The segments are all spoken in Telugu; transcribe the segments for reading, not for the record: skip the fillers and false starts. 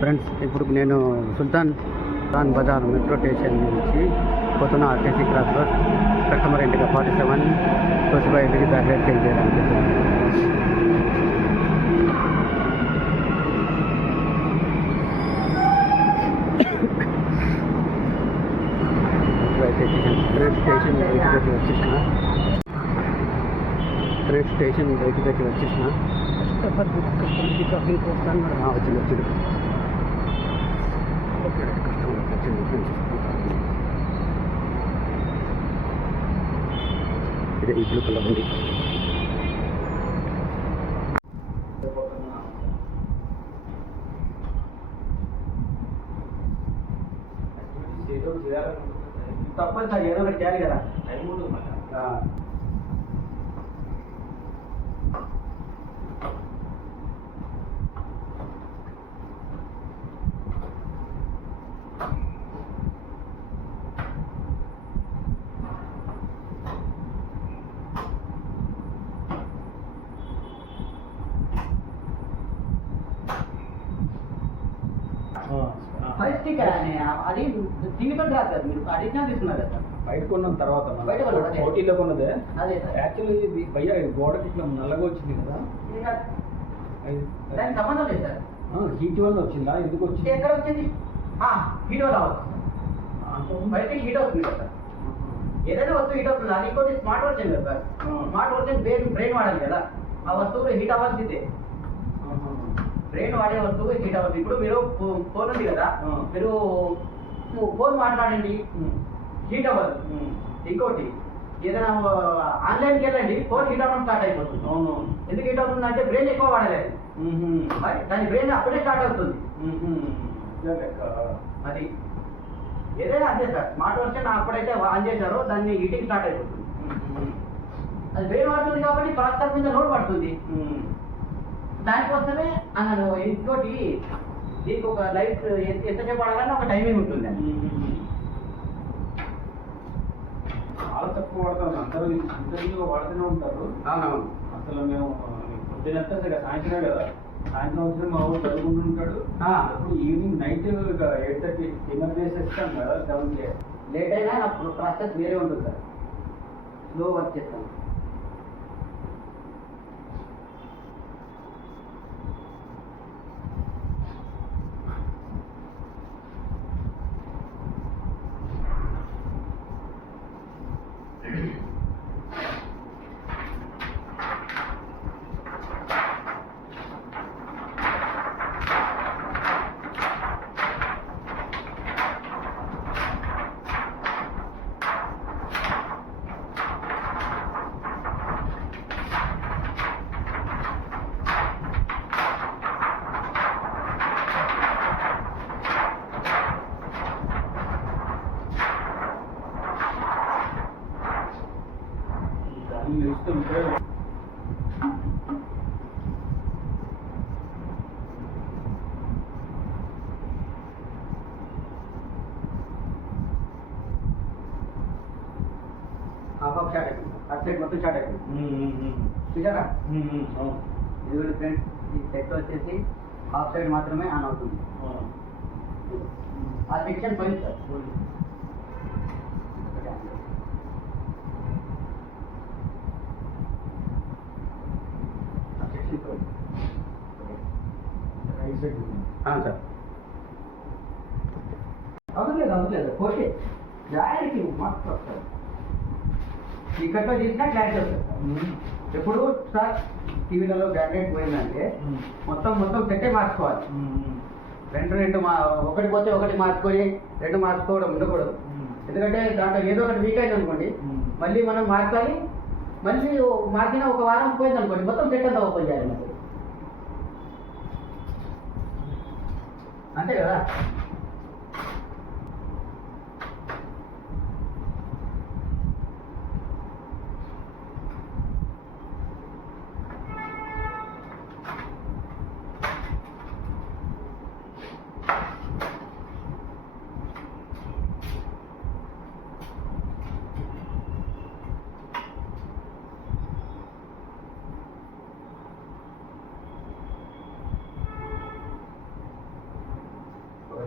ఫ్రెండ్స్, ఇప్పుడు నేను సుల్తాన్ బజార్ మెట్రో స్టేషన్ నుంచి పోతున్న ఆర్టీసీ క్రాస్ రోడ్ కస్టమర్ ఇంటిగా 47 తోసిబా ఇంటికి బ్యాక్లైట్ చేంజ్ చేయడానికి స్టేషన్ బయట దగ్గర వచ్చేసిన వచ్చింది ఓకే కస్టమర్ వచ్చింది. ఇదే ఈ బ్లూ కలర్ ఉంది. తప్పనిసరి ఏదో ఒకటి చేయాలి కదా. అది దీనితో రాదు కదా, మీరు అడిషనల్ తీసుకున్నారు కదా. బయట కొన్న తర్వాత బయట పోటీలో కొన్నదే. అదే యాక్చువల్లీ ఇది భయ్యా ఇది గోడకి ఇట్లా నల్లగా వచ్చింది కదా, దానికి సంబంధం లేదు సార్. హీట్ వల్ల వచ్చిందా? ఎందుకు వచ్చింది? ఎక్కడ వచ్చింది? హీట్ వల్ల అవుతుంది. బయటకి హీట్ అవుతుంది కదా సార్. ఏదైనా వస్తువు హీట్ అవుతుంది. అది ఇంకోటి స్మార్ట్ వర్షన్ కదా సార్. స్మార్ట్ వర్షన్ బ్రెయిన్ వాడాలి కదా, ఆ వస్తువు హీట్ అవ్వాల్సిందే. బ్రెయిన్ వాడే వస్తువు హీట్ అవ్వాలి. ఇప్పుడు మీరు ఫోన్ ఉంది కదా, మీరు ఫోన్ మాట్లాడండి, హీట్ అవ్వదు. ఇంకోటి ఏదైనా ఆన్లైన్కి వెళ్ళండి, ఫోన్ హీట్ అవ్వడం స్టార్ట్ అయిపోతుంది. ఎందుకు హీట్ అవుతుంది అంటే బ్రెయిన్ ఎక్కువ వాడలేదు, దాని బ్రెయిన్ అప్పుడే స్టార్ట్ అవుతుంది. అది ఏదైనా అంతే సార్. స్మార్ట్ వర్షన్ అప్పుడైతే ఆన్ చేశారో దాన్ని హీటింగ్ స్టార్ట్ అయిపోతుంది. అది బ్రెయిన్ వాడుతుంది కాబట్టి ప్రాసెసర్ మీద లోడ్ పడుతుంది. దానికోసమే అన్నాను. ఇంకోటి దీనికి ఒక లైట్ ఎంతసేపు వాడాలని ఒక టైమింగ్ ఉంటుంది. చాలా తక్కువ వాడతాం. అందరూ ఇంటర్వ్యూగా వాడుతూనే ఉంటారు. అవునవును. అసలు మేము పొద్దునంతా సాయంత్రం కదా, సాయంత్రం వచ్చిన మా ఊరు చదువుకుంటూ ఉంటాడు. అప్పుడు ఈవినింగ్ నైట్ 8:30 డిన్నర్ చేసేస్తాం కదా, 7కి. లేట్ అయినా నా ప్రాసెస్ వేరే ఉంటుంది సార్. స్లో వర్క్ చేస్తాం. ఇస్తుంటే హాఫ్ షార్ట్ అయిపోయింది. అటు సైడ్ మొత్తం షార్ట్ అయిపోయింది. చూసారా? ఇది ఫ్రెండ్స్, ఈ సెట్ వచ్చేసి హాఫ్ సైడ్ మాత్రమే ఆన్ అవుతుంది. ఆ సెక్షన్ పోయింది సార్. సార్ అవసరం ఓకే. క్లారిటీ మస్తు వస్తుంది. చీకట్లో చేసినా క్లారిటీ వస్తుంది. ఎప్పుడు సార్ టీవీలలో గ్యాడ్లెట్ పోయిందంటే మొత్తం సెట్టే మార్చుకోవాలి. రెండు ఒకటి పోతే ఒకటి మార్చుకొని రెండు మార్చుకోవడం ఉండకూడదు. ఎందుకంటే దాంట్లో ఏదో ఒకటి వీక్ అయింది అనుకోండి, మళ్ళీ మనం మార్చాలి. మళ్ళీ మార్చిన ఒక వారం పోయింది అనుకోండి, మొత్తం సెట్ అంతా ఓపెన్ చేయాలి. అంతే కదా.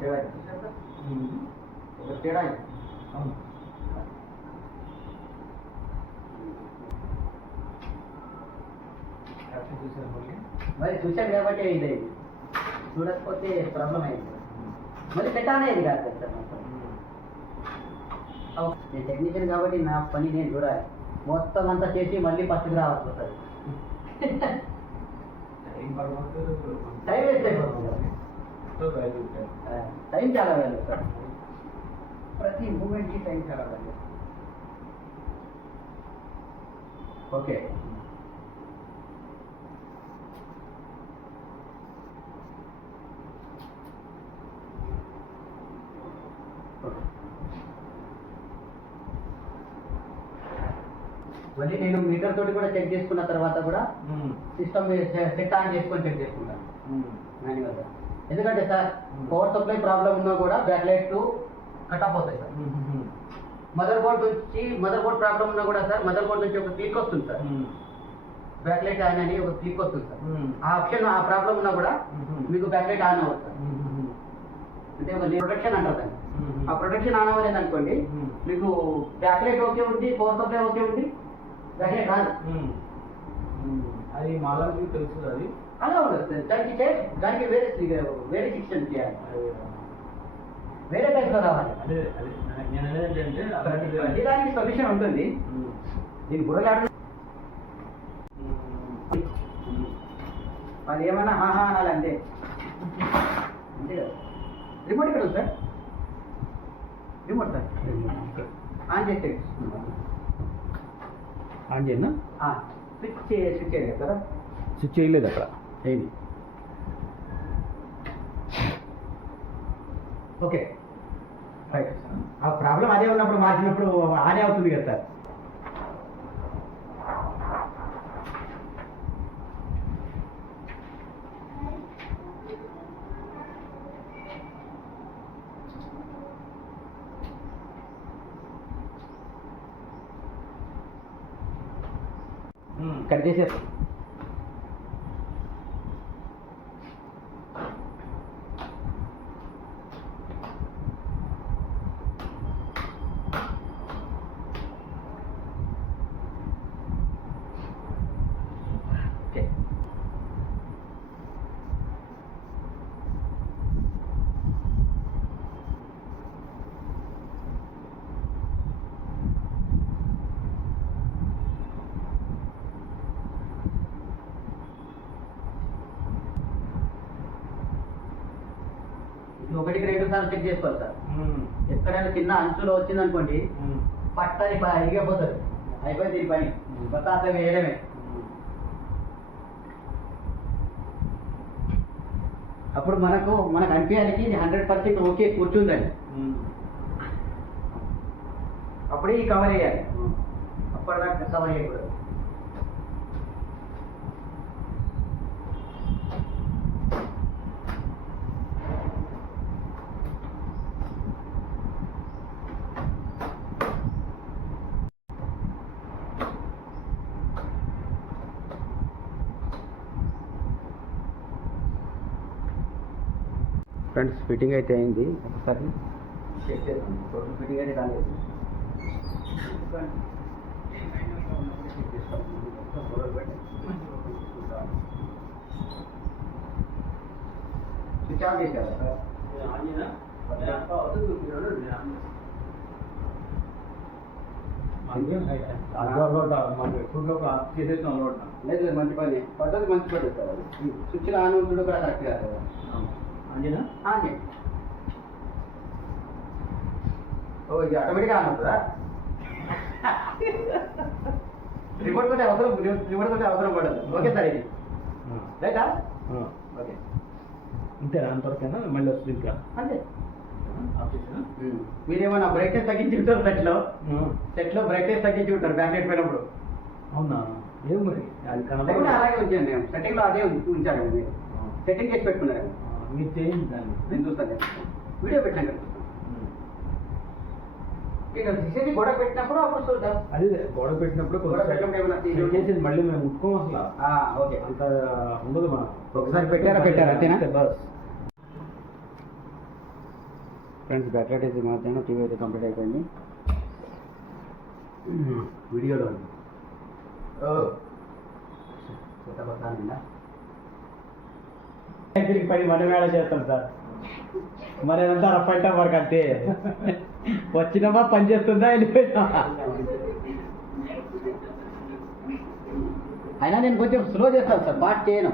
తేడా తేడా మరి చూశాను కాబట్టి ఇది చూడకపోతే ప్రాబ్లం అయింది మళ్ళీ సెట్ అనేది కాదు సార్ నేను టెక్నీషియన్ కాబట్టి నా పని నేను చూడాలి మొత్తం అంతా చేసి మళ్ళీ ఫస్ట్కి రావాల్సి వస్తుంది టైం వేస్ట్ అయిపోతుంది టైం చాలా వాల్యూ సార్ ప్రతి మూమెంట్కి టైం చాలా వాల్యూ ఓకే మళ్ళీ నేను మీటర్ తోటి కూడా చెక్ చేసుకున్న తర్వాత కూడా సిస్టమ్ సెట్ ఆన్ చేసుకొని చెక్ చేసుకుంటాను మాన్యువల్గా ఎందుకంటే సార్ పవర్ సప్లై ప్రాబ్లం ఉన్నా కూడా బ్యాక్ లైట్ కట్ ఆఫ్ అవుతాయి సార్ మదర్ బోర్డ్ ప్రాబ్లం ఉన్నా కూడా సార్ మదర్ బోర్డ్ నుంచి ఒక క్లిక్ వస్తుంది సార్ బ్యాక్ లైట్ ఆన్ అని ఒక క్లిక్ వస్తుంది సార్ ఆ ఆప్షన్ ఆ ప్రాబ్లం ఉన్నా కూడా మీకు బ్యాక్ లైట్ ఆన్ అవ్వదు సార్ అంటే ఒక ప్రొటెక్షన్ అంటారు దాన్ని ఆ ప్రొటెక్షన్ ఆన్ అవ్వలేదు అనుకోండి మీకు బ్యాక్ లైట్ ఓకే ఉంది పవర్ సప్లై ఓకే ఉంది బ్యాక్ లైట్ రాదు అది మాలాకి తెలుసు అది అలా ఉండదు సార్ దానికి వేరే శిక్షణ చేయాలి వేరే టైప్లో రావాలి అదే అదే నేను అనేది ఏంటంటే ప్రతి దానికి సొల్యూషన్ ఉంటుంది దీని బుర్రలాడు అది ఏమన్నా హాహా అనాలి అంతే అంతే కదా రిమోట్ ఇక్కడ ఉంది సార్ రిమోట్ సార్ ఆన్ చేస్తే ఆన్ చేయనా స్విచ్ చేయాలి కదా స్విచ్ చేయలేదు అక్కడ ఏది ఓకే రైట్ ఆ ప్రాబ్లం అదే ఉన్నప్పుడు మార్చినప్పుడు ఆనే అవుతుంది కదా సార్ కట్ చేసేస్తాం ఒకటికి 2 సార్లు చెక్ చేసుకోవాలి సార్ ఎక్కడైనా కింద అంచులో వచ్చింది అనుకోండి పట్టని ఇరిగిపోతుంది అయిపోయింది ఈ పని కొత్త అట్లా వేయడమే అప్పుడు మనకు అనిపించాలి ఇది 100% ఓకే కూర్చుందండి అప్పుడే ఈ కవర్ వేయాలి అప్పటిదాకా కవర్ చేయకూడదు ఫ్రెండ్స్ ఫిట్టింగ్ అయితే అయింది ఒకసారి చెక్ చేస్తాం టోటల్ ఫిట్టింగ్ అయితే కాలేదు స్విచ్ ఆన్ చేశారా సార్ లేదు మంచి పని పద్ధతి మంచి పద్ధతి సార్ అది స్విచ్లు ఆన్ ఉంటుంది కూడా కరెక్ట్ కాదు అంజనా ఆన్ చేయండి ఓ ఇది ఆటోమేటిక్గా ఆన్ అవుతుందా రిమోట్ తోటి అవసరం పడదు ఓకే సార్ ఇది రైటా ఓకే అంతేనా అంతవరకైనా మళ్ళీ వస్తుంది ఇంకా అంతే ఆఫీసా మీరేమన్నా బ్రైట్నెస్ తగ్గించి ఉంటారు సెట్లో బ్రైట్నెస్ తగ్గించి ఉంటారు బ్యాక్ లైట్ పోయినప్పుడు అవునా ఏం మరి అది కూడా కనబడి అలాగే ఉంచాను నేను సెట్టింగ్లో అదే ఉంచాను మీరు సెట్టింగ్ చేసి పెట్టుకున్నారు మీరు చేయండి దాన్ని నేను చూస్తాను వీడియో పెట్టాను కదా ఇక తీసేది గోడ పెట్టినప్పుడు అప్పుడు చూద్దాం అది గోడ పెట్టినప్పుడు గోడ పెట్టినప్పుడు ఏమన్నా చెక్ చేసేది మళ్ళీ మేము ముట్టుకోం అసలు ఓకే అంత ఉండదు మనం ఒకసారి పెట్టారా అంతేనా బస్ ఫ్రెండ్స్ బ్యాక్లైట్ అయితే మార్చాను, టీవీ అయితే కంప్లీట్ అయిపోయింది. వీడియోలో కొత్త కొత్త ఉందా పని మనం ఏడా చేస్తాం సార్, మరి అదంతా రఫ్ వర్క్ అంతే. వచ్చినామా పని చేస్తుందా వెళ్ళిపోయినామా. అయినా నేను కొంచెం స్లో చేస్తాను సార్, ఫాస్ట్ చేయను.